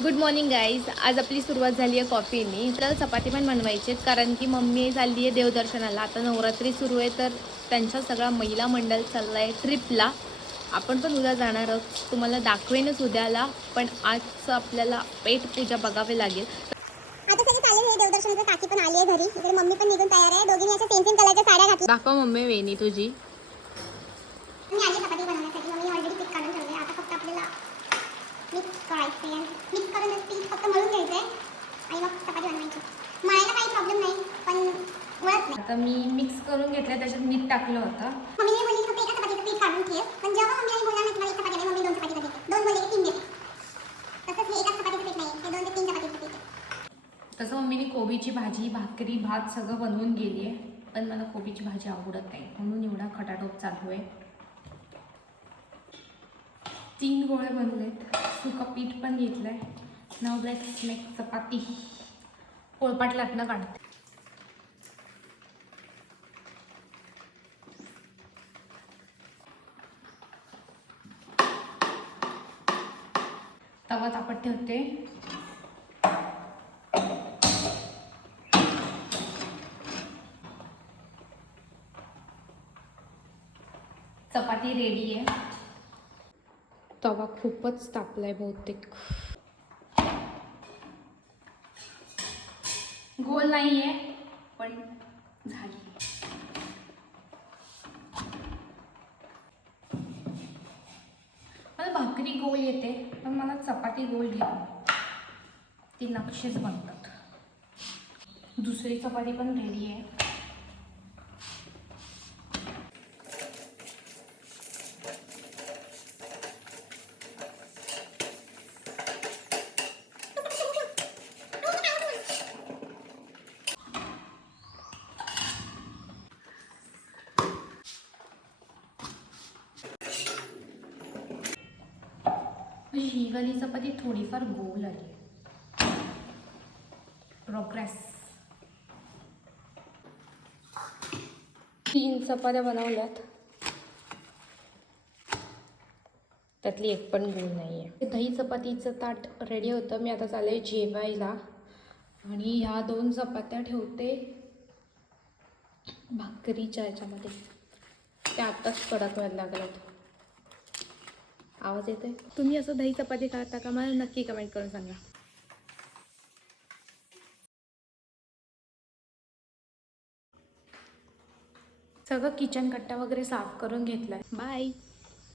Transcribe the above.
Good morning guys. आज आपली सुरुवात झाली आहे कॉफीनी. तर चपाती पण बनवायची कारण की मम्मी चालली आहे देवदर्शनाला. आता नवरात्री सुरू आहे तर त्यांचा सगळा महिला मंडळ चालला आहे ट्रिपला. आपण पण उद्या जाणार आहोत, तुम्हाला दाखवेनच उद्याला. पण आज आपल्याला पेट पूजा बघावी लागेल. आता सगळे चालले आहे देवदर्शनाचं. काकी पण आली आहे घरी. इकडे मम्मी पण निघून तयार आहे. दोघींनी अशा सेम सेम कलरच्या साड्या घातल्या. दाखव मम्मी वेणी तुझी. मी आली चपाती बनवण्यासाठी. मम्मी ऑलरेडी पीठ काढून ठेवले. आता फक्त आपल्याला मिक्स करायचं आहे. मिक्स करून पीठ फक्त मळून घ्यायचं आहे आणि मग चपाती बनवायची. मळायला काही प्रॉब्लेम नाही, पण वळत नाही. आता मी मिक्स करून घेतलं, त्याच्यात मीठ टाकलं होतं. मम्मीने बोलली फक्त एका चपातीचं पीठ काढून ठेव. पण जेव्हा मम्मी आई बोलणार नाही तुम्हाला एक चपाती आहे, मम्मी दोन चपाती देते. दोन बोलले की तीन देते. तसंच हे एका चपातीचं पीठ नाही, हे 2 ते 3 चपातीचं पीठ आहे. तसं मम्मीने कोबीची भाजी, भाकरी, भात सगळं बनवून गेली आहे. पण मला कोबीची भाजी आवडत नाही, म्हणून एवढा खटाटोप चालू आहे. 3 गोळे बनलेत. सुकं पीठ पण घेतलंय. नाव लेट्स मेक चपाती. पोळपाट लाटणं काढते. तवा तापत ठेवते. चपाती रेडी आहे. तवा खूपच तापलाय बहुतेक. गोल नाही आहे पण झाली. मला भाकरी गोल येते पण मला चपाती गोल येत नाही. ती नक्षीच बनतात. दुसरी चपाती पण रेडी आहे. ही वाली चपाती थोडीफार गोल आली. प्रोग्रेस. 3 चपात्या बनवल्यात, त्यातली एक पण गोल नाही आहे. दही चपातीचं ताट रेडी होतं. मी आता चालले जेवायला आणि ह्या 2 चपात्या ठेवते भाकरीच्या याच्यामध्ये. त्या आत्ताच कडक व्हायला लागल्यात. आवाज येतोय. तुम्ही असं दही चपाती खाता का? मला नक्की कमेंट करून सांगा. सगळं किचन कट्टा वगैरे साफ करून घेतलाय. बाय.